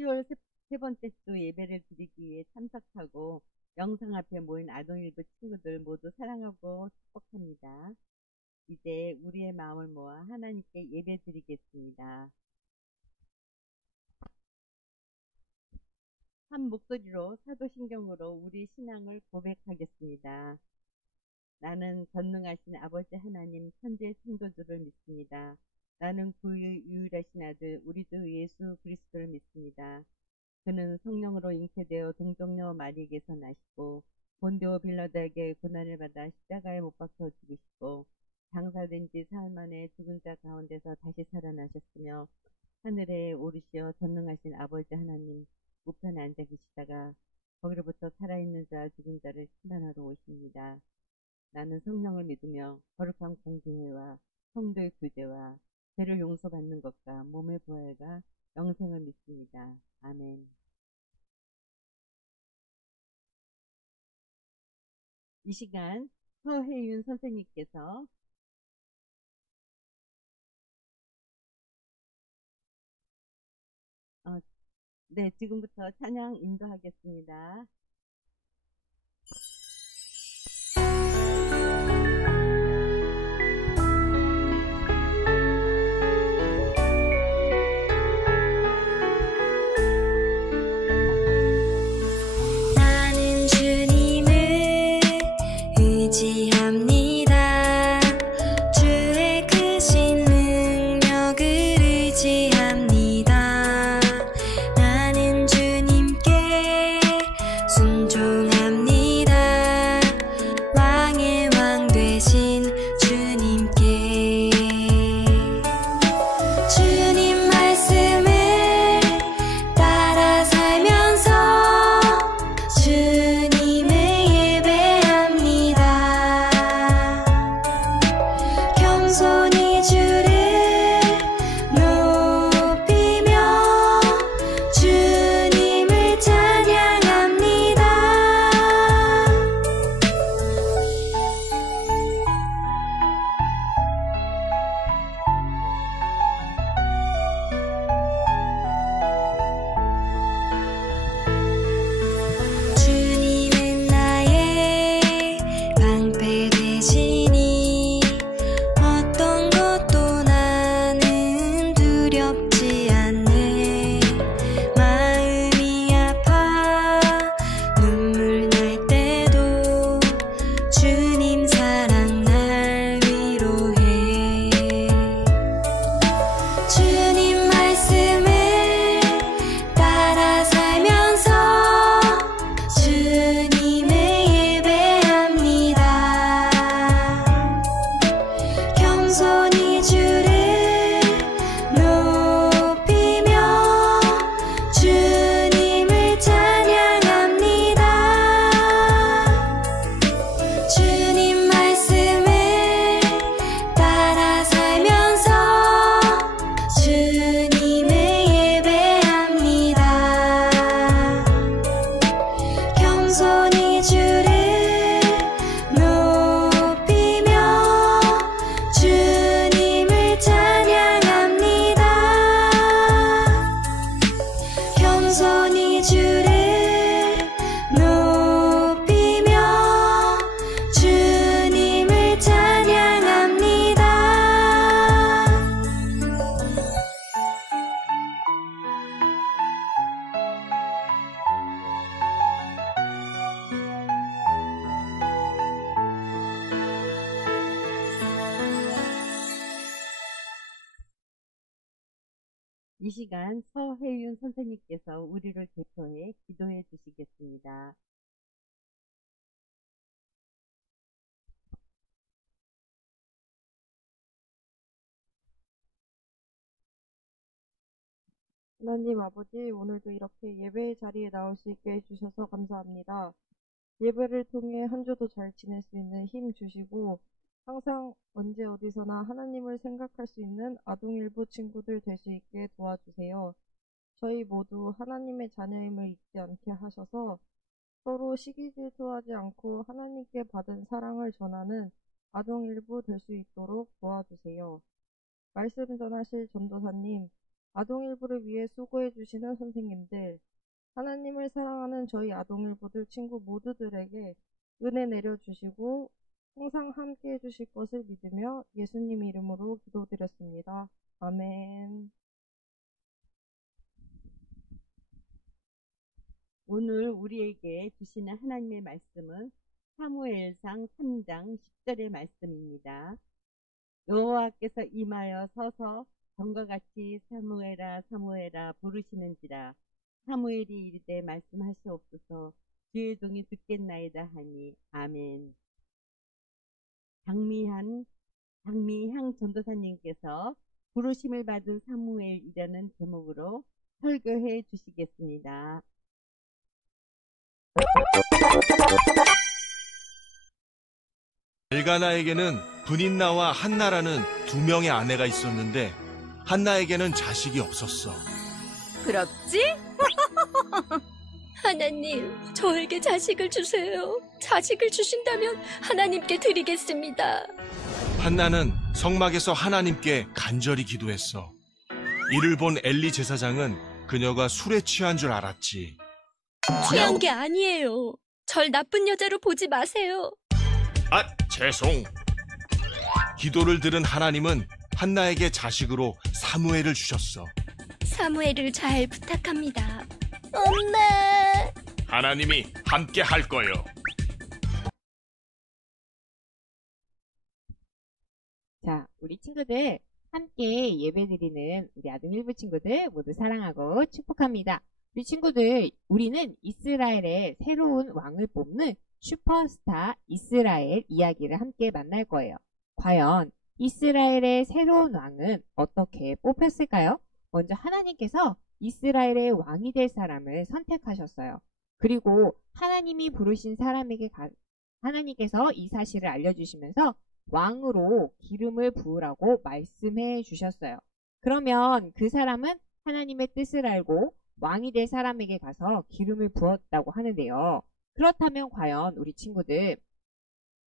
10월 세 번째 주 예배를 드리기 위해 참석하고 영상 앞에 모인 아동일부 친구들 모두 사랑하고 축복합니다. 이제 우리의 마음을 모아 하나님께 예배 드리겠습니다. 한 목소리로 사도신경으로 우리 신앙을 고백하겠습니다. 나는 전능하신 아버지 하나님 천재 창조주를 믿습니다. 나는 그의 유일하신 아들 우리 주 예수 그리스도를 믿습니다. 그는 성령으로 잉태되어 동정녀 마리에게서 나시고 본디오 빌라도에게 고난을 받아 십자가에 못 박혀 죽으시고 장사된 지 사흘 만에 죽은 자 가운데서 다시 살아나셨으며 하늘에 오르시어 전능하신 아버지 하나님 우편에 앉아 계시다가 거기로부터 살아있는 자 죽은 자를 심판하러 오십니다. 나는 성령을 믿으며 거룩한 공교회와 성도의 교제와 죄를 용서받는 것과 몸의 부활과 영생을 믿습니다. 아멘. 이 시간 서혜윤 선생님께서 네, 지금부터 찬양 인도하겠습니다. 나는 주님을 의지합니다. 주의 크신 능력을 의지합니다. 나는 주님께 순종합니다. 왕의 왕 되신 주님께 주님 말씀을 따라 살면서 주님을 예배합니다. 겸손히 주를 높이며 주님을 찬양합니다. 주님은 나의 방패 되시니 어떤 것도 나는 두렵지 않네. 마음이 아파 눈물 날 때도 주님 사랑 날 위로해. 주님 말씀을 따라 살면서 주님을 예배합니다. 겸손히 주를 높이며 주님을 찬양합니다. 주님 말씀을 따라 살면서 주님을 예배합니다. 겸손히 주를 높이며 주님을 찬양합니다. 겸손히 주를 높이며 주님을 찬양합니다. 이 시간 서혜윤 선생님께서 우리를 대표해 기도해 주시겠습니다. 하나님 아버지, 오늘도 이렇게 예배의 자리에 나올 수 있게 해주셔서 감사합니다. 예배를 통해 한 주도 잘 지낼 수 있는 힘 주시고, 항상 언제 어디서나 하나님을 생각할 수 있는 아동일부 친구들 될 수 있게 도와주세요. 저희 모두 하나님의 자녀임을 잊지 않게 하셔서 서로 시기 질투하지 않고 하나님께 받은 사랑을 전하는 아동일부 될 수 있도록 도와주세요. 말씀 전하실 전도사님, 아동일부를 위해 수고해 주시는 선생님들, 하나님을 사랑하는 저희 아동일부들 친구 모두들에게 은혜 내려주시고 항상 함께 해주실 것을 믿으며 예수님 이름으로 기도드렸습니다. 아멘. 오늘 우리에게 주시는 하나님의 말씀은 사무엘상 3장 10절의 말씀입니다. 여호와께서 임하여 서서 전과 같이 사무엘아 사무엘아 부르시는지라 사무엘이 이르되 말씀하시옵소서 주의 종이 듣겠나이다 하니 아멘. 장미향 전도사님께서 부르심을 받은 사무엘이라는 제목으로 설교해 주시겠습니다. 엘가나에게는 브닌나와 한나라는 두 명의 아내가 있었는데 한나에게는 자식이 없었어. 부럽지? 하나님, 저에게 자식을 주세요. 자식을 주신다면 하나님께 드리겠습니다. 한나는 성막에서 하나님께 간절히 기도했어. 이를 본 엘리 제사장은 그녀가 술에 취한 줄 알았지. 취한 게 아니에요. 절 나쁜 여자로 보지 마세요. 아, 죄송. 기도를 들은 하나님은 한나에게 자식으로 사무엘을 주셨어. 사무엘을 잘 부탁합니다. 엄마! 하나님이 함께 할 거요. 자, 우리 친구들 함께 예배드리는 우리 아동일부 친구들 모두 사랑하고 축복합니다. 우리 친구들, 우리는 이스라엘의 새로운 왕을 뽑는 슈퍼스타 이스라엘 이야기를 함께 만날 거예요. 과연 이스라엘의 새로운 왕은 어떻게 뽑혔을까요? 먼저 하나님께서 이스라엘의 왕이 될 사람을 선택하셨어요. 그리고 하나님이 부르신 사람에게 하나님께서 이 사실을 알려주시면서 왕으로 기름을 부으라고 말씀해 주셨어요. 그러면 그 사람은 하나님의 뜻을 알고 왕이 될 사람에게 가서 기름을 부었다고 하는데요. 그렇다면 과연 우리 친구들,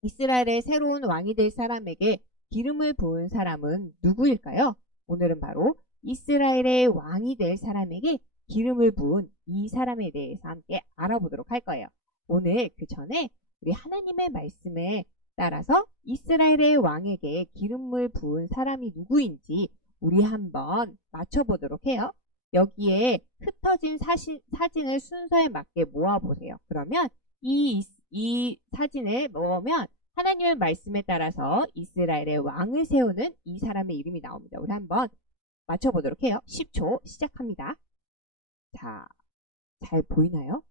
이스라엘의 새로운 왕이 될 사람에게 기름을 부은 사람은 누구일까요? 오늘은 바로 이스라엘의 왕이 될 사람에게 기름을 부은 이 사람에 대해서 함께 알아보도록 할 거예요. 오늘 그 전에 우리 하나님의 말씀에 따라서 이스라엘의 왕에게 기름을 부은 사람이 누구인지 우리 한번 맞춰보도록 해요. 여기에 흩어진 사진을 순서에 맞게 모아보세요. 그러면 이 사진을 모으면 하나님의 말씀에 따라서 이스라엘의 왕을 세우는 이 사람의 이름이 나옵니다. 우리 한번 맞춰보도록 해요. 10초 시작합니다. 자, 잘 보이나요?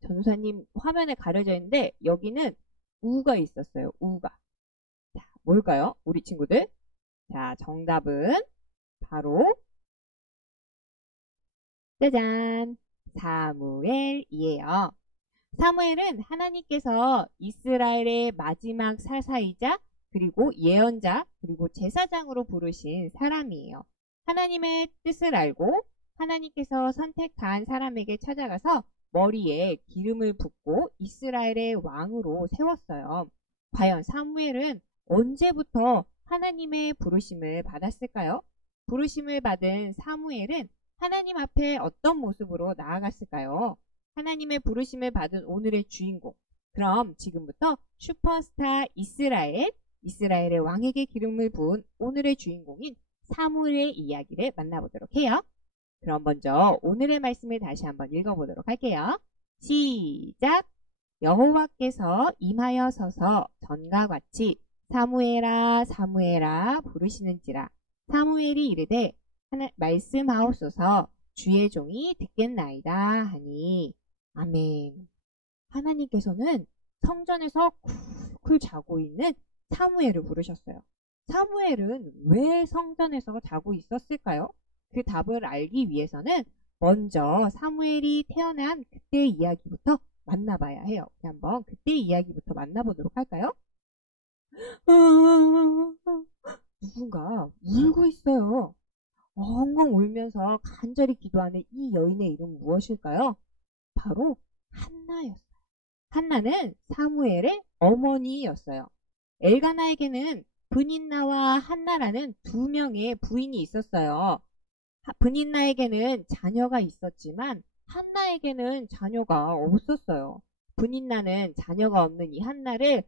전도사님 화면에 가려져 있는데 여기는 우가 있었어요. 우가. 자, 뭘까요? 우리 친구들. 자, 정답은 바로 짜잔! 사무엘이에요. 사무엘은 하나님께서 이스라엘의 마지막 사사이자 그리고 예언자 그리고 제사장으로 부르신 사람이에요. 하나님의 뜻을 알고 하나님께서 선택한 사람에게 찾아가서 머리에 기름을 붓고 이스라엘의 왕으로 세웠어요. 과연 사무엘은 언제부터 하나님의 부르심을 받았을까요? 부르심을 받은 사무엘은 하나님 앞에 어떤 모습으로 나아갔을까요? 하나님의 부르심을 받은 오늘의 주인공. 그럼 지금부터 슈퍼스타 이스라엘의 왕에게 기름을 부은 오늘의 주인공인 사무엘의 이야기를 만나보도록 해요. 그럼 먼저 오늘의 말씀을 다시 한번 읽어보도록 할게요. 시작! 여호와께서 임하여 서서 전과 같이 사무엘아 사무엘아 부르시는지라. 사무엘이 이르되 말씀하옵소서 주의 종이 듣겠나이다 하니. 아멘. 하나님께서는 성전에서 쿨쿨 자고 있는 사무엘을 부르셨어요. 사무엘은 왜 성전에서 자고 있었을까요? 그 답을 알기 위해서는 먼저 사무엘이 태어난 그때의 이야기부터 만나봐야 해요. 한번 그때의 이야기부터 만나보도록 할까요? 누군가 울고 있어요. 엉엉 울면서 간절히 기도하는 이 여인의 이름은 무엇일까요? 바로 한나였어요. 한나는 사무엘의 어머니였어요. 엘가나에게는 브닌나와 한나라는 두 명의 부인이 있었어요. 브닌나에게는 자녀가 있었지만 한나에게는 자녀가 없었어요. 브닌나는 자녀가 없는 이 한나를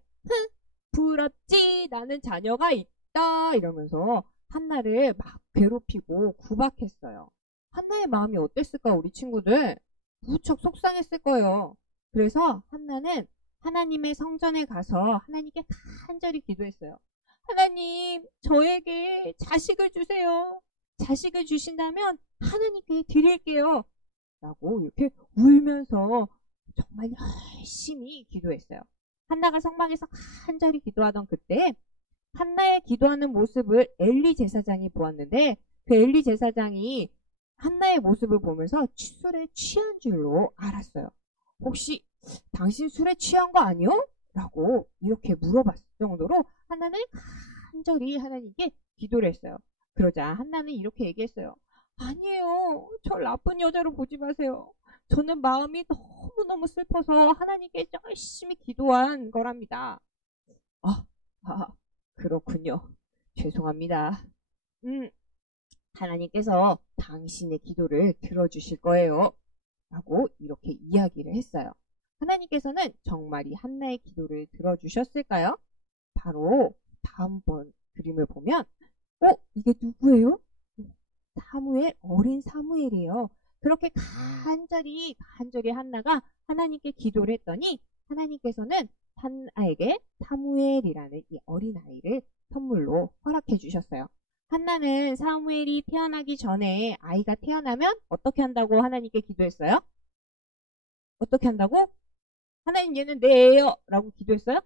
부럽지 나는 자녀가 있다 이러면서 한나를 막 괴롭히고 구박했어요. 한나의 마음이 어땠을까 우리 친구들? 무척 속상했을 거예요. 그래서 한나는 하나님의 성전에 가서 하나님께 간절히 기도했어요. 하나님, 저에게 자식을 주세요. 자식을 주신다면 하나님께 드릴게요. 라고 이렇게 울면서 정말 열심히 기도했어요. 한나가 성막에서 간절히 기도하던 그때 한나의 기도하는 모습을 엘리 제사장이 보았는데 그 엘리 제사장이 한나의 모습을 보면서 술에 취한 줄로 알았어요. 혹시 당신 술에 취한 거 아니요? 라고 이렇게 물어봤을 정도로 한나는 간절히 하나님께 기도를 했어요. 그러자 한나는 이렇게 얘기했어요. 아니에요. 절 나쁜 여자로 보지 마세요. 저는 마음이 너무너무 슬퍼서 하나님께 열심히 기도한 거랍니다. 그렇군요. 죄송합니다. 하나님께서 당신의 기도를 들어주실 거예요. 라고 이렇게 이야기를 했어요. 하나님께서는 정말 이 한나의 기도를 들어주셨을까요? 바로 다음번 그림을 보면 이게 누구예요? 사무엘, 어린 사무엘이에요. 그렇게 간절히 한나가 하나님께 기도를 했더니 하나님께서는 한나에게 사무엘이라는 이 어린아이를 선물로 허락해 주셨어요. 한나는 사무엘이 태어나기 전에 아이가 태어나면 어떻게 한다고 하나님께 기도했어요? 어떻게 한다고? 하나님 얘는 내 애요 라고 기도했어요?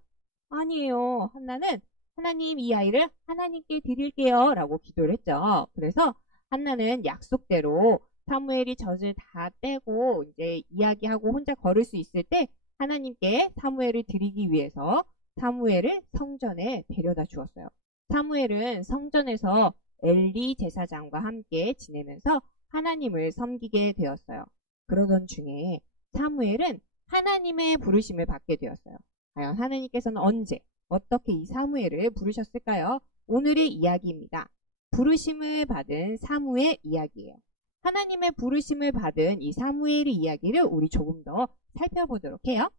아니에요. 한나는 하나님 이 아이를 하나님께 드릴게요 라고 기도를 했죠. 그래서 한나는 약속대로 사무엘이 젖을 다 떼고 이제 이야기하고 혼자 걸을 수 있을 때 하나님께 사무엘을 드리기 위해서 사무엘을 성전에 데려다 주었어요. 사무엘은 성전에서 엘리 제사장과 함께 지내면서 하나님을 섬기게 되었어요. 그러던 중에 사무엘은 하나님의 부르심을 받게 되었어요. 과연 하나님께서는 언제, 어떻게 이 사무엘을 부르셨을까요? 오늘의 이야기입니다. 부르심을 받은 사무엘 이야기예요. 하나님의 부르심을 받은 이 사무엘의 이야기를 우리 조금 더 살펴보도록 해요.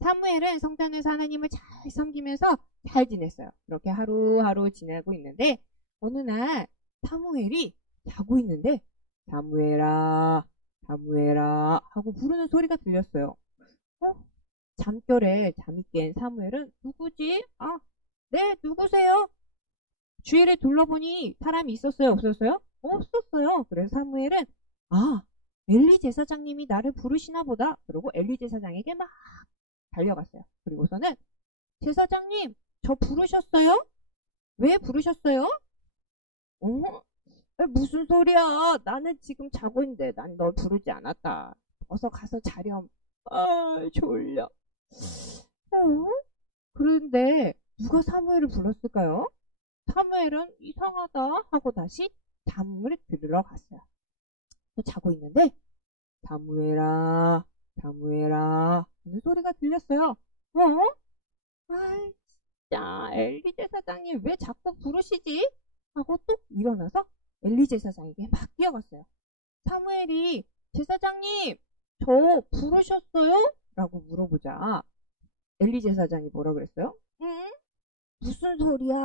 사무엘은 성전에서 하나님을 잘 섬기면서 잘 지냈어요. 그렇게 하루하루 지내고 있는데 어느 날 사무엘이 자고 있는데 사무엘아, 사무엘아 하고 부르는 소리가 들렸어요. 잠결에 잠이 깬 사무엘은 누구지? 네, 누구세요? 주위를 둘러보니 사람이 있었어요? 없었어요? 없었어요. 그래서 사무엘은 엘리 제사장님이 나를 부르시나 보다. 그리고 엘리 제사장에게 막 달려갔어요. 그리고서는 제사장님, 저 부르셨어요? 왜 부르셨어요? 무슨 소리야? 나는 지금 자고 있는데 난 널 부르지 않았다. 어서 가서 자렴. 졸려. 그런데 누가 사무엘을 불렀을까요? 사무엘은 이상하다 하고 다시 잠을 들으러 갔어요. 또 자고 있는데 사무엘아, 사무엘아 하는 소리가 들렸어요. 진짜 엘리 제사장님 왜 자꾸 부르시지? 하고 또 일어나서 엘리 제사장에게 막 뛰어갔어요. 사무엘이 제사장님 저 부르셨어요? 라고 물어보자 엘리 제사장이 뭐라 그랬어요? 무슨 소리야?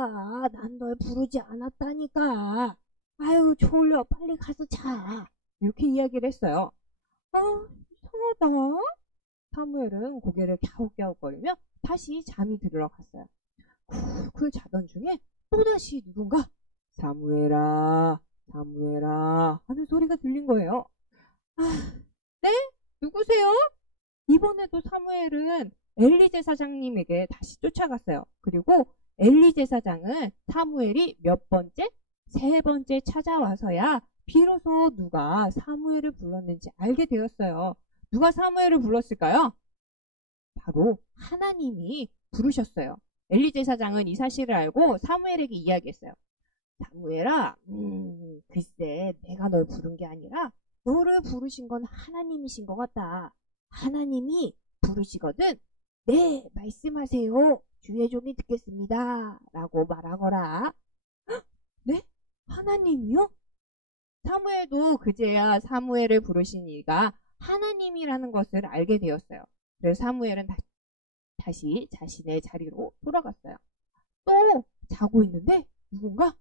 난 널 부르지 않았다니까. 아유 졸려 빨리 가서 자. 이렇게 이야기를 했어요. 이상하다. 사무엘은 고개를 갸웃갸웃거리며 다시 잠이 들으러 갔어요. 쿨쿨 자던 중에 또다시 누군가 사무엘아, 사무엘아 하는 소리가 들린 거예요. 네? 누구세요? 이번에도 사무엘은 엘리 제사장님에게 다시 쫓아갔어요. 그리고 엘리 제사장은 사무엘이 몇 번째? 세 번째 찾아와서야 비로소 누가 사무엘을 불렀는지 알게 되었어요. 누가 사무엘을 불렀을까요? 바로 하나님이 부르셨어요. 엘리 제사장은 이 사실을 알고 사무엘에게 이야기했어요. 사무엘아, 글쎄 내가 널 부른 게 아니라 너를 부르신 건 하나님이신 것 같다. 하나님이 부르시거든. 네, 말씀하세요. 주의 종이 듣겠습니다. 라고 말하거라. 네? 하나님이요? 사무엘도 그제야 사무엘을 부르신 이가 하나님이라는 것을 알게 되었어요. 그래서 사무엘은 다시 자신의 자리로 돌아갔어요. 또 자고 있는데 누군가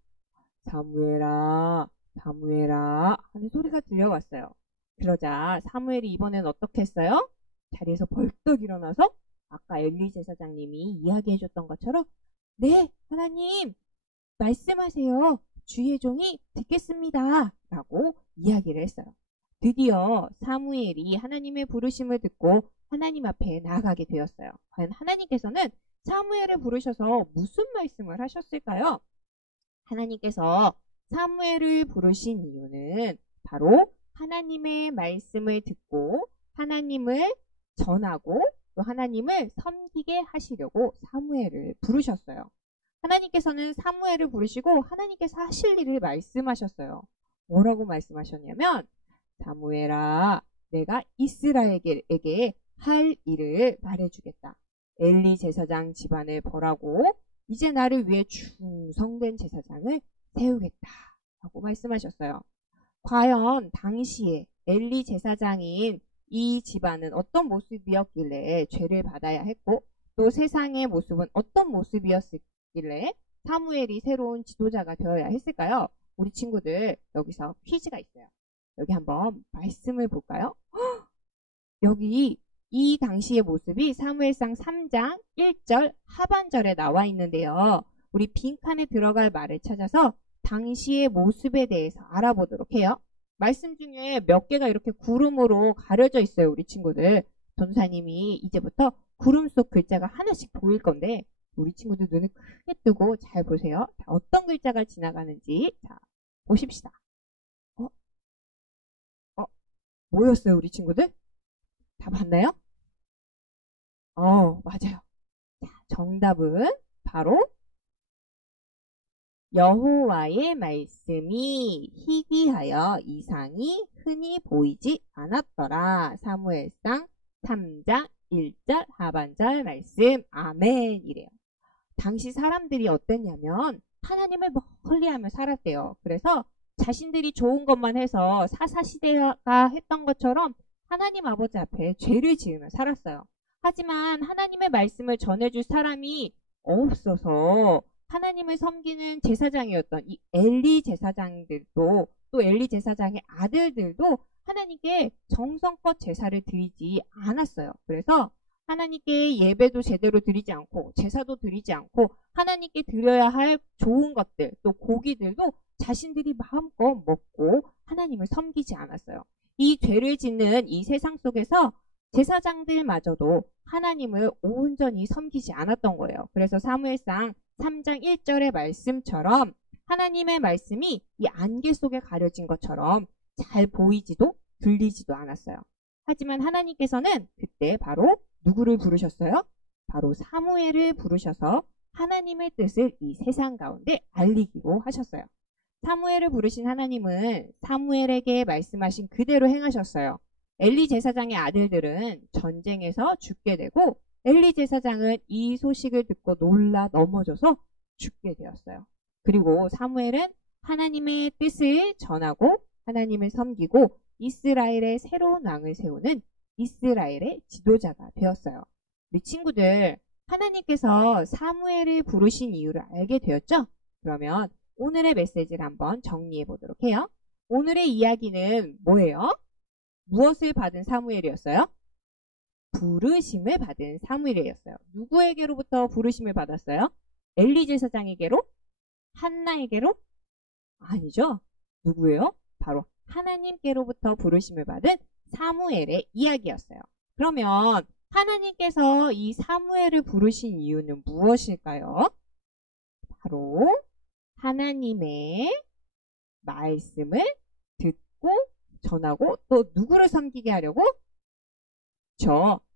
사무엘아, 사무엘아 하는 소리가 들려왔어요. 그러자 사무엘이 이번엔 어떻게 했어요? 자리에서 벌떡 일어나서 아까 엘리 제사장님이 이야기해 줬던 것처럼 네, 하나님 말씀하세요. 주의 종이 듣겠습니다. 라고 이야기를 했어요. 드디어 사무엘이 하나님의 부르심을 듣고 하나님 앞에 나아가게 되었어요. 과연 하나님께서는 사무엘을 부르셔서 무슨 말씀을 하셨을까요? 하나님께서 사무엘을 부르신 이유는 바로 하나님의 말씀을 듣고 하나님을 전하고 또 하나님을 섬기게 하시려고 사무엘을 부르셨어요. 하나님께서는 사무엘을 부르시고 하나님께서 하실 일을 말씀하셨어요. 뭐라고 말씀하셨냐면 사무엘아, 내가 이스라엘에게 할 일을 말해주겠다. 엘리 제사장 집안을 벌하고 이제 나를 위해 충성된 제사장을 세우겠다. 라고 말씀하셨어요. 과연 당시에 엘리 제사장인 이 집안은 어떤 모습이었길래 죄를 받아야 했고 또 세상의 모습은 어떤 모습이었길래 사무엘이 새로운 지도자가 되어야 했을까요? 우리 친구들 여기서 퀴즈가 있어요. 여기 한번 말씀을 볼까요? 여기 이 당시의 모습이 사무엘상 3장 1절 하반절에 나와 있는데요. 우리 빈칸에 들어갈 말을 찾아서 당시의 모습에 대해서 알아보도록 해요. 말씀 중에 몇 개가 이렇게 구름으로 가려져 있어요. 우리 친구들. 전사님이 이제부터 구름 속 글자가 하나씩 보일 건데 우리 친구들 눈을 크게 뜨고 잘 보세요. 자, 어떤 글자가 지나가는지 자, 보십시다. 뭐였어요, 우리 친구들? 다 봤나요? 맞아요. 자, 정답은 바로 여호와의 말씀이 희귀하여 이상이 흔히 보이지 않았더라. 사무엘상 3장 1절 하반절 말씀. 아멘이래요. 당시 사람들이 어땠냐면 하나님을 멀리하며 살았대요. 그래서 자신들이 좋은 것만 해서 사사시대가 했던 것처럼 하나님 아버지 앞에 죄를 지으며 살았어요. 하지만 하나님의 말씀을 전해줄 사람이 없어서 하나님을 섬기는 제사장이었던 이 엘리 제사장들도 또 엘리 제사장의 아들들도 하나님께 정성껏 제사를 드리지 않았어요. 그래서 하나님께 예배도 제대로 드리지 않고 제사도 드리지 않고 하나님께 드려야 할 좋은 것들 또 고기들도 자신들이 마음껏 먹고 하나님을 섬기지 않았어요. 이 죄를 짓는 이 세상 속에서 제사장들마저도 하나님을 온전히 섬기지 않았던 거예요. 그래서 사무엘상 3장 1절의 말씀처럼 하나님의 말씀이 이 안개 속에 가려진 것처럼 잘 보이지도 들리지도 않았어요. 하지만 하나님께서는 그때 바로 누구를 부르셨어요? 바로 사무엘을 부르셔서 하나님의 뜻을 이 세상 가운데 알리기로 하셨어요. 사무엘을 부르신 하나님은 사무엘에게 말씀하신 그대로 행하셨어요. 엘리 제사장의 아들들은 전쟁에서 죽게 되고 엘리 제사장은 이 소식을 듣고 놀라 넘어져서 죽게 되었어요. 그리고 사무엘은 하나님의 뜻을 전하고 하나님을 섬기고 이스라엘의 새로운 왕을 세우는 이스라엘의 지도자가 되었어요. 우리 친구들, 하나님께서 사무엘을 부르신 이유를 알게 되었죠? 그러면 오늘의 메시지를 한번 정리해 보도록 해요. 오늘의 이야기는 뭐예요? 무엇을 받은 사무엘이었어요? 부르심을 받은 사무엘이었어요. 누구에게로부터 부르심을 받았어요? 엘리 제사장에게로? 한나에게로? 아니죠. 누구예요? 바로 하나님께로부터 부르심을 받은 사무엘의 이야기였어요. 그러면 하나님께서 이 사무엘을 부르신 이유는 무엇일까요? 바로 하나님의 말씀을 듣고 전하고 또 누구를 섬기게 하려고?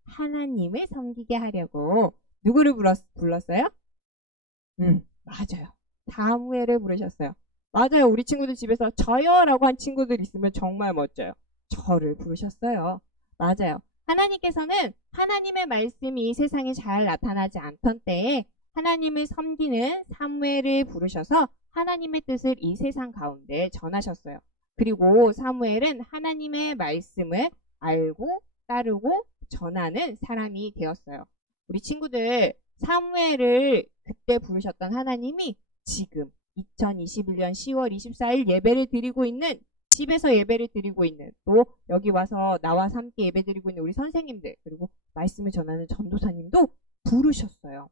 하나님을 섬기게 하려고. 누구를 불렀어요? 맞아요. 사무엘을 부르셨어요. 맞아요. 우리 친구들 집에서 저요 라고 한 친구들 있으면 정말 멋져요. 저를 부르셨어요. 맞아요. 하나님께서는 하나님의 말씀이 세상에 잘 나타나지 않던 때에 하나님을 섬기는 사무엘을 부르셔서 하나님의 뜻을 이 세상 가운데 전하셨어요. 그리고 사무엘은 하나님의 말씀을 알고 따르고 전하는 사람이 되었어요. 우리 친구들, 사무엘을 그때 부르셨던 하나님이 지금 2021년 10월 24일 예배를 드리고 있는, 집에서 예배를 드리고 있는, 또 여기 와서 나와 함께 예배 드리고 있는 우리 선생님들, 그리고 말씀을 전하는 전도사님도 부르셨어요.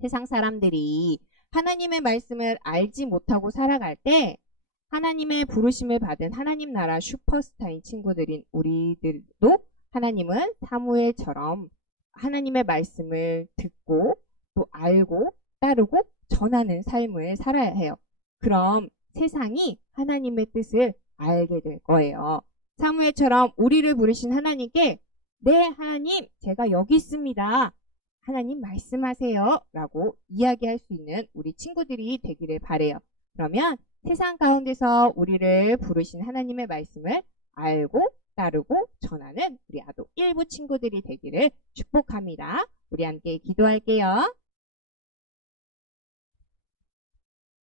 세상 사람들이 하나님의 말씀을 알지 못하고 살아갈 때 하나님의 부르심을 받은 하나님 나라 슈퍼스타인 친구들인 우리들도 하나님은 사무엘처럼 하나님의 말씀을 듣고 또 알고 따르고 전하는 삶을 살아야 해요. 그럼 세상이 하나님의 뜻을 알게 될 거예요. 사무엘처럼 우리를 부르신 하나님께 네 하나님 제가 여기 있습니다. 하나님 말씀하세요 라고 이야기할 수 있는 우리 친구들이 되기를 바래요. 그러면 세상 가운데서 우리를 부르신 하나님의 말씀을 알고 따르고 전하는 우리 아도 1부 친구들이 되기를 축복합니다. 우리 함께 기도할게요.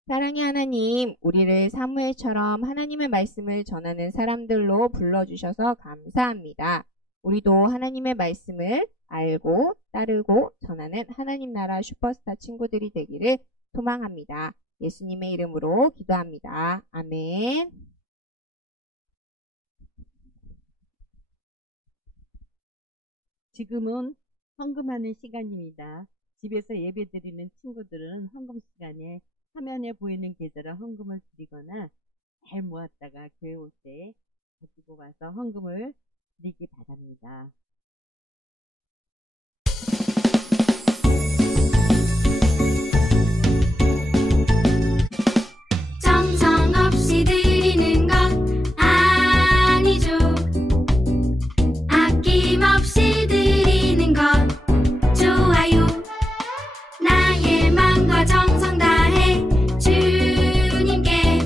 사랑의 하나님, 우리를 사무엘처럼 하나님의 말씀을 전하는 사람들로 불러주셔서 감사합니다. 우리도 하나님의 말씀을 알고 따르고 전하는 하나님 나라 슈퍼스타 친구들이 되기를 소망합니다. 예수님의 이름으로 기도합니다. 아멘. 지금은 헌금하는 시간입니다. 집에서 예배드리는 친구들은 헌금 시간에 화면에 보이는 계좌로 헌금을 드리거나 잘 모았다가 교회 올 때 가지고 와서 헌금을 드리기 바랍니다. 정성없이 드리는 것 아니죠. 아낌없이 드리는 것 좋아요. 나의 마음과 정성 다해 주님께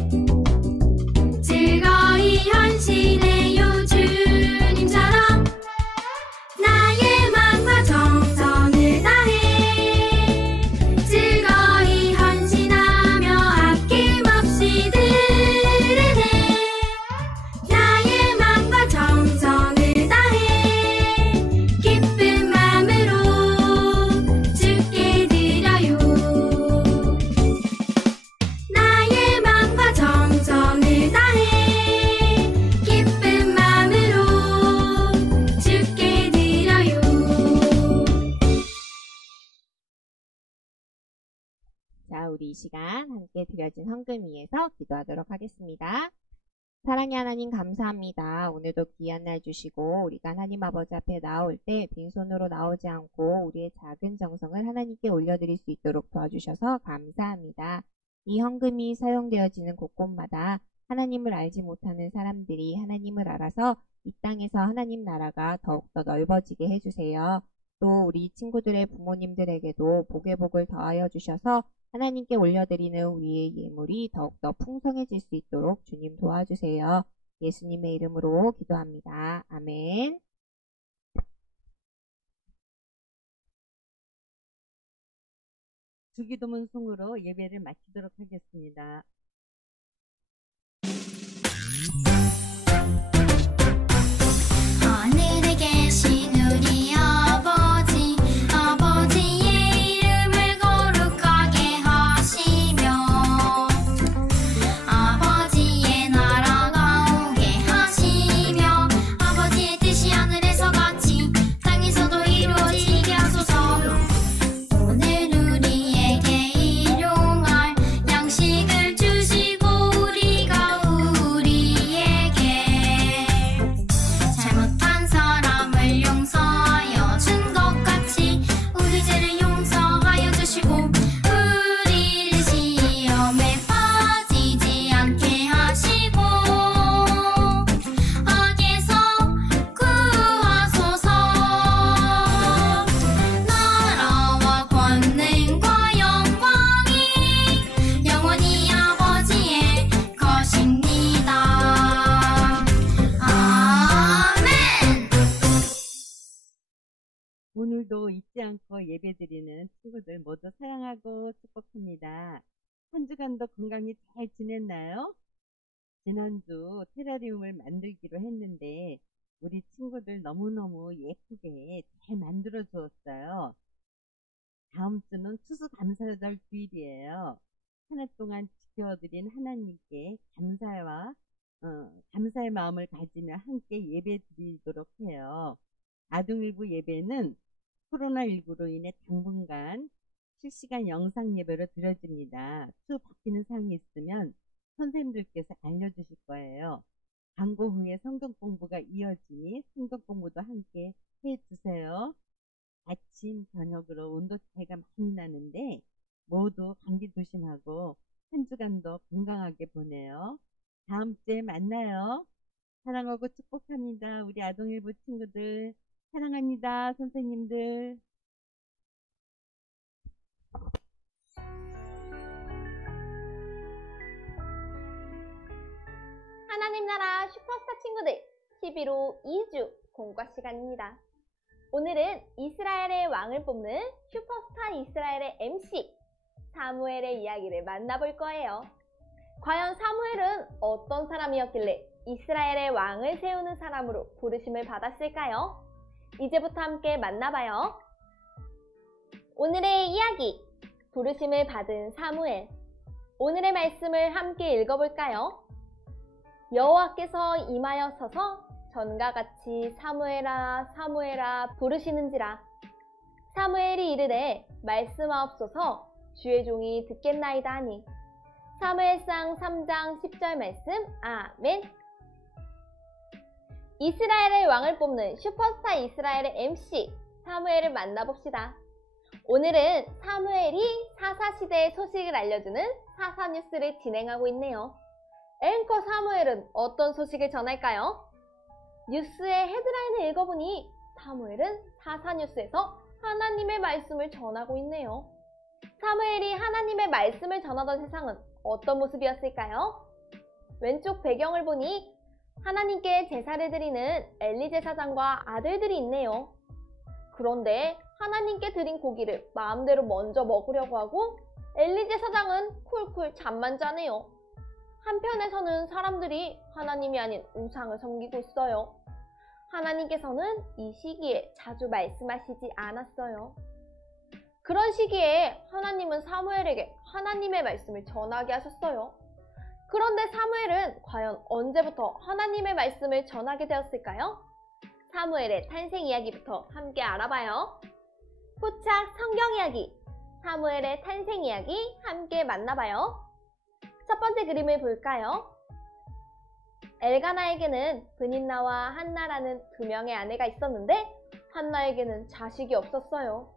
즐거이 헌신해요. 주님처럼 나의 마음과 정성을 다해 즐거이 헌신하며 아낌없이 드리네. 나의 마음과 정성을 다해 기쁜 마음으로 주께 드려요. 나의 마음과 정성을 다해 기쁜 마음으로 주께 드려요. 자, 우리 이 시간 함께 드려진 헌금 위해서 기도하도록 하겠습니다. 사랑의 하나님 감사합니다. 오늘도 귀한 날 주시고 우리가 하나님 아버지 앞에 나올 때 빈손으로 나오지 않고 우리의 작은 정성을 하나님께 올려드릴 수 있도록 도와주셔서 감사합니다. 이 헌금이 사용되어지는 곳곳마다 하나님을 알지 못하는 사람들이 하나님을 알아서 이 땅에서 하나님 나라가 더욱더 넓어지게 해주세요. 또 우리 친구들의 부모님들에게도 복의 복을 더하여 주셔서 하나님께 올려드리는 우리의 예물이 더욱더 풍성해질 수 있도록 주님 도와주세요. 예수님의 이름으로 기도합니다. 아멘. 주기도문 송으로 예배를 마치도록 하겠습니다. 하늘에 계신 우리 아버지, 아버지의 이름을 거룩하게 하시며 아버지의 나라가 오게 하시며 아버지의 뜻이 하늘에서 같이 땅에서도 이루어지게 하소서. 오늘 우리에게 일용할 양식을 주시옵소서. 오늘도 잊지 않고 예배드리는 친구들 모두 사랑하고 축복합니다. 한 주간도 건강히 잘 지냈나요? 지난주 테라리움을 만들기로 했는데 우리 친구들 너무너무 예쁘게 잘 만들어 주었어요. 다음 주는 추수감사절 주일이에요. 한 해 동안 지켜드린 하나님께 감사의 마음을 가지며 함께 예배 드리도록 해요. 아동일부 예배는 코로나19로 인해 당분간 실시간 영상 예배로 드려집니다. 바뀌는 사항이 있으면 선생님들께서 알려주실 거예요. 광고 후에 성경 공부가 이어지니 성경 공부도 함께 해주세요. 아침, 저녁으로 온도 차이가 많이 나는데 모두 감기 조심하고 한 주간도 건강하게 보내요. 다음 주에 만나요. 사랑하고 축복합니다. 우리 아동일부 친구들 사랑합니다. 선생님들. 하나님 나라 슈퍼스타 친구들 11호 2주 공과 시간입니다. 오늘은 이스라엘의 왕을 뽑는 슈퍼스타 이스라엘의 MC 사무엘의 이야기를 만나볼 거예요. 과연 사무엘은 어떤 사람이었길래 이스라엘의 왕을 세우는 사람으로 부르심을 받았을까요? 이제부터 함께 만나봐요. 오늘의 이야기, 부르심을 받은 사무엘. 오늘의 말씀을 함께 읽어볼까요? 여호와께서 임하여서서 전과 같이 사무엘아 사무엘아 부르시는지라. 사무엘이 이르되 말씀하옵소서 주의 종이 듣겠나이다 하니. 사무엘상 3장 10절 말씀. 아멘. 이스라엘의 왕을 뽑는 슈퍼스타 이스라엘의 MC 사무엘을 만나봅시다. 오늘은 사무엘이 사사시대의 소식을 알려주는 사사뉴스를 진행하고 있네요. 앵커 사무엘은 어떤 소식을 전할까요? 뉴스의 헤드라인을 읽어보니 사무엘은 사사뉴스에서 하나님의 말씀을 전하고 있네요. 사무엘이 하나님의 말씀을 전하던 세상은 어떤 모습이었을까요? 왼쪽 배경을 보니 하나님께 제사를 드리는 엘리 제사장과 아들들이 있네요. 그런데 하나님께 드린 고기를 마음대로 먼저 먹으려고 하고 엘리 제사장은 쿨쿨 잠만 자네요. 한편에서는 사람들이 하나님이 아닌 우상을 섬기고 있어요. 하나님께서는 이 시기에 자주 말씀하시지 않았어요. 그런 시기에 하나님은 사무엘에게 하나님의 말씀을 전하게 하셨어요. 그런데 사무엘은 과연 언제부터 하나님의 말씀을 전하게 되었을까요? 사무엘의 탄생 이야기부터 함께 알아봐요. 포착 성경 이야기, 사무엘의 탄생 이야기 함께 만나봐요. 첫 번째 그림을 볼까요? 엘가나에게는 브닌나와 한나라는 두 명의 아내가 있었는데 한나에게는 자식이 없었어요.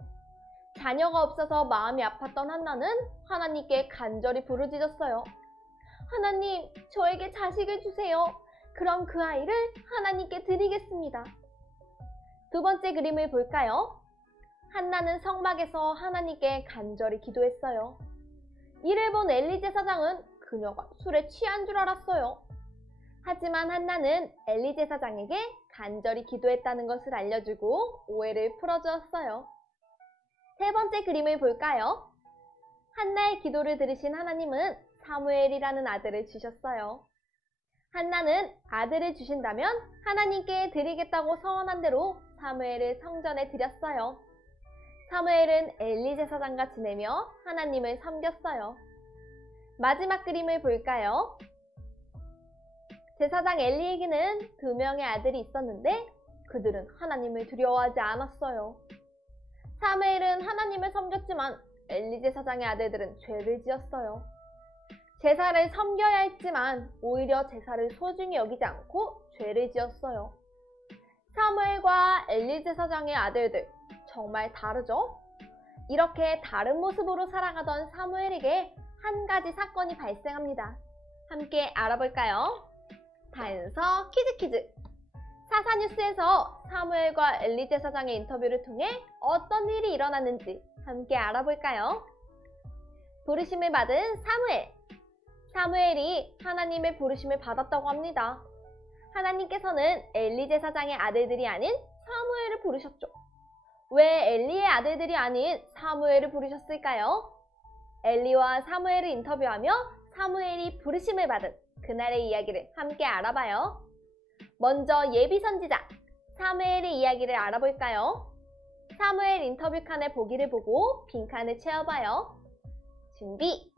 자녀가 없어서 마음이 아팠던 한나는 하나님께 간절히 부르짖었어요. 하나님, 저에게 자식을 주세요. 그럼 그 아이를 하나님께 드리겠습니다. 두 번째 그림을 볼까요? 한나는 성막에서 하나님께 간절히 기도했어요. 이를 본 엘리 제사장은 그녀가 술에 취한 줄 알았어요. 하지만 한나는 엘리 제사장에게 간절히 기도했다는 것을 알려주고 오해를 풀어주었어요. 세 번째 그림을 볼까요? 한나의 기도를 들으신 하나님은 사무엘이라는 아들을 주셨어요. 한나는 아들을 주신다면 하나님께 드리겠다고 서원한 대로 사무엘을 성전에 드렸어요. 사무엘은 엘리 제사장과 지내며 하나님을 섬겼어요. 마지막 그림을 볼까요? 제사장 엘리에게는 두 명의 아들이 있었는데 그들은 하나님을 두려워하지 않았어요. 사무엘은 하나님을 섬겼지만 엘리 제사장의 아들들은 죄를 지었어요. 제사를 섬겨야 했지만 오히려 제사를 소중히 여기지 않고 죄를 지었어요. 사무엘과 엘리 제사장의 아들들, 정말 다르죠? 이렇게 다른 모습으로 살아가던 사무엘에게 한 가지 사건이 발생합니다. 함께 알아볼까요? 단서 퀴즈! 사사뉴스에서 사무엘과 엘리 제사장의 인터뷰를 통해 어떤 일이 일어났는지 함께 알아볼까요? 부르심을 받은 사무엘. 사무엘이 하나님의 부르심을 받았다고 합니다. 하나님께서는 엘리 제사장의 아들들이 아닌 사무엘을 부르셨죠. 왜 엘리의 아들들이 아닌 사무엘을 부르셨을까요? 엘리와 사무엘을 인터뷰하며 사무엘이 부르심을 받은 그날의 이야기를 함께 알아봐요. 먼저 예비 선지자 사무엘의 이야기를 알아볼까요? 사무엘 인터뷰 칸의 보기를 보고 빈 칸을 채워봐요. 준비,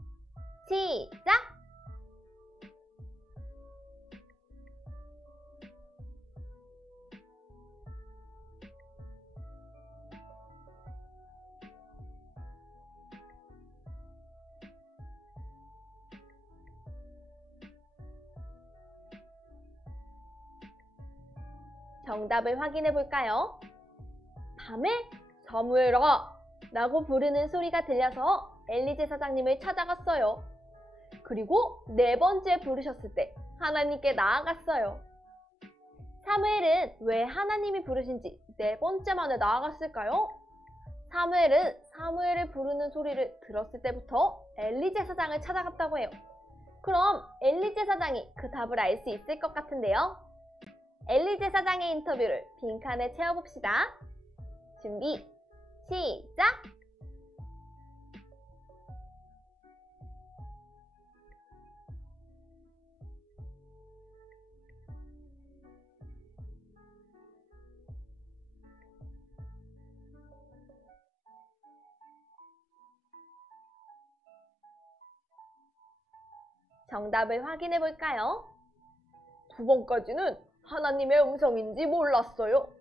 시작! 정답을 확인해 볼까요? 밤에 사무엘아 라고 부르는 소리가 들려서 엘리 제사장님을 찾아갔어요. 그리고 네 번째 부르셨을 때 하나님께 나아갔어요. 사무엘은 왜 하나님이 부르신지 네 번째 만에 나아갔을까요? 사무엘은 사무엘을 부르는 소리를 들었을 때부터 엘리 제사장을 찾아갔다고 해요. 그럼 엘리 제사장이 그 답을 알 수 있을 것 같은데요. 엘리 제사장의 인터뷰를 빈칸에 채워봅시다. 준비, 시작! 정답을 확인해 볼까요? 두 번까지는 하나님의 음성인지 몰랐어요.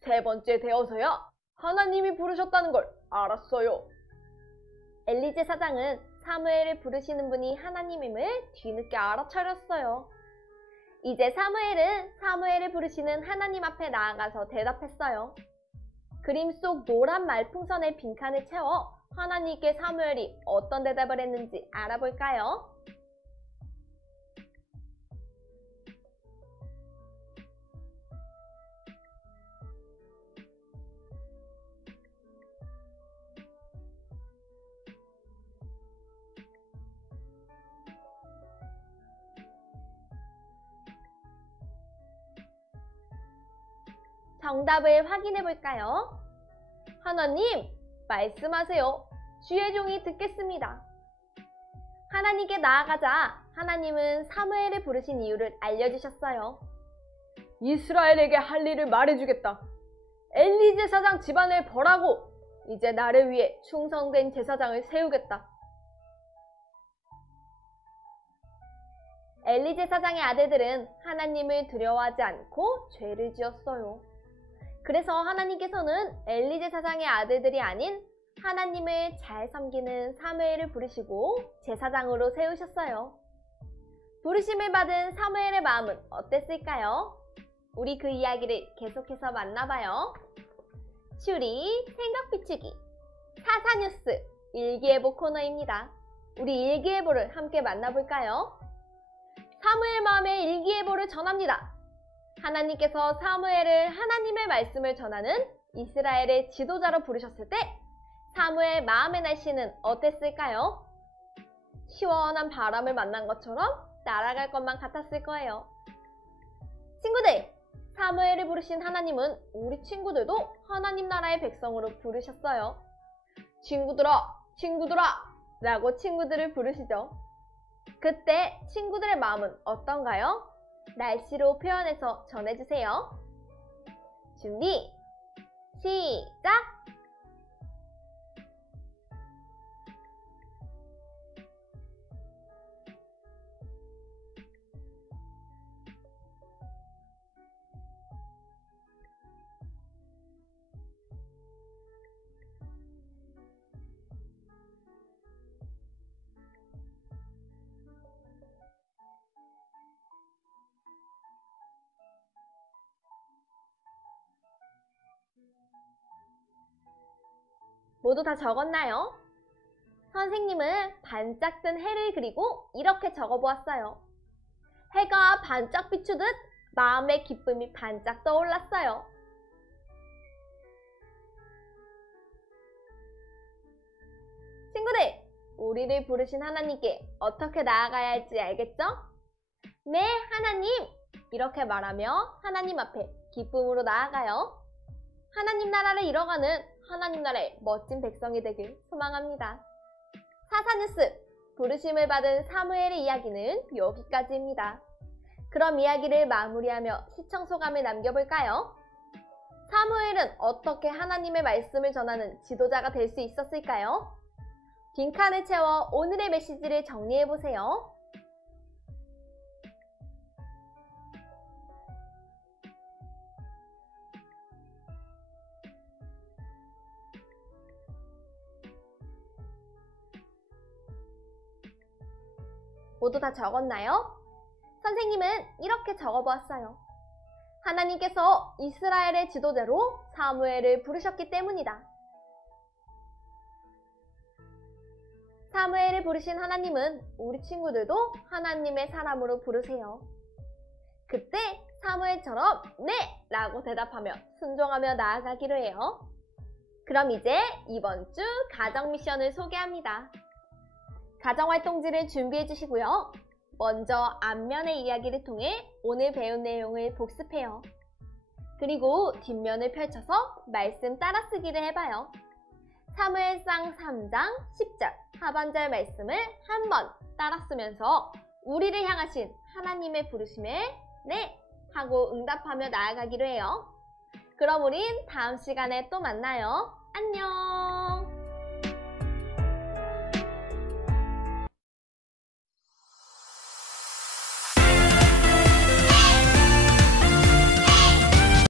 세 번째 되어서야 하나님이 부르셨다는 걸 알았어요. 엘리 제사장은 사무엘을 부르시는 분이 하나님임을 뒤늦게 알아차렸어요. 이제 사무엘은 사무엘을 부르시는 하나님 앞에 나아가서 대답했어요. 그림 속 노란 말풍선의 빈칸을 채워 하나님께 사무엘이 어떤 대답을 했는지 알아볼까요? 정답을 확인해 볼까요? 하나님, 말씀하세요. 주의 종이 듣겠습니다. 하나님께 나아가자 하나님은 사무엘을 부르신 이유를 알려주셨어요. 이스라엘에게 할 일을 말해주겠다. 엘리 제사장 집안을 벌하고 이제 나를 위해 충성된 제사장을 세우겠다. 엘리 제사장의 아들들은 하나님을 두려워하지 않고 죄를 지었어요. 그래서 하나님께서는 엘리 제사장의 아들들이 아닌 하나님을 잘 섬기는 사무엘을 부르시고 제사장으로 세우셨어요. 부르심을 받은 사무엘의 마음은 어땠을까요? 우리 그 이야기를 계속해서 만나봐요. 추리, 생각 비추기, 사사뉴스, 일기예보 코너입니다. 우리 일기예보를 함께 만나볼까요? 사무엘 마음의 일기예보를 전합니다. 하나님께서 사무엘을 하나님의 말씀을 전하는 이스라엘의 지도자로 부르셨을 때 사무엘 마음의 날씨는 어땠을까요? 시원한 바람을 만난 것처럼 날아갈 것만 같았을 거예요. 친구들, 사무엘을 부르신 하나님은 우리 친구들도 하나님 나라의 백성으로 부르셨어요. 친구들아, 친구들아 라고 친구들을 부르시죠. 그때 친구들의 마음은 어떤가요? 날씨로 표현해서 전해주세요. 준비, 시작! 모두 다 적었나요? 선생님은 반짝 뜬 해를 그리고 이렇게 적어보았어요. 해가 반짝 비추듯 마음의 기쁨이 반짝 떠올랐어요. 친구들, 우리를 부르신 하나님께 어떻게 나아가야 할지 알겠죠? 네, 하나님! 이렇게 말하며 하나님 앞에 기쁨으로 나아가요. 하나님 나라를 이뤄가는 하나님 나라의 멋진 백성이 되길 소망합니다. 사사뉴스, 부르심을 받은 사무엘의 이야기는 여기까지입니다. 그럼 이야기를 마무리하며 시청 소감을 남겨볼까요? 사무엘은 어떻게 하나님의 말씀을 전하는 지도자가 될 수 있었을까요? 빈칸을 채워 오늘의 메시지를 정리해보세요. 모두 다 적었나요? 선생님은 이렇게 적어보았어요. 하나님께서 이스라엘의 지도자로 사무엘을 부르셨기 때문이다. 사무엘을 부르신 하나님은 우리 친구들도 하나님의 사람으로 부르세요. 그때 사무엘처럼 네! 라고 대답하며 순종하며 나아가기로 해요. 그럼 이제 이번 주 가정 미션을 소개합니다. 가정활동지를 준비해 주시고요. 먼저 앞면의 이야기를 통해 오늘 배운 내용을 복습해요. 그리고 뒷면을 펼쳐서 말씀 따라쓰기를 해봐요. 사무엘상 3장 10절 하반절 말씀을 한번 따라쓰면서 우리를 향하신 하나님의 부르심에 네! 하고 응답하며 나아가기로 해요. 그럼 우린 다음 시간에 또 만나요. 안녕!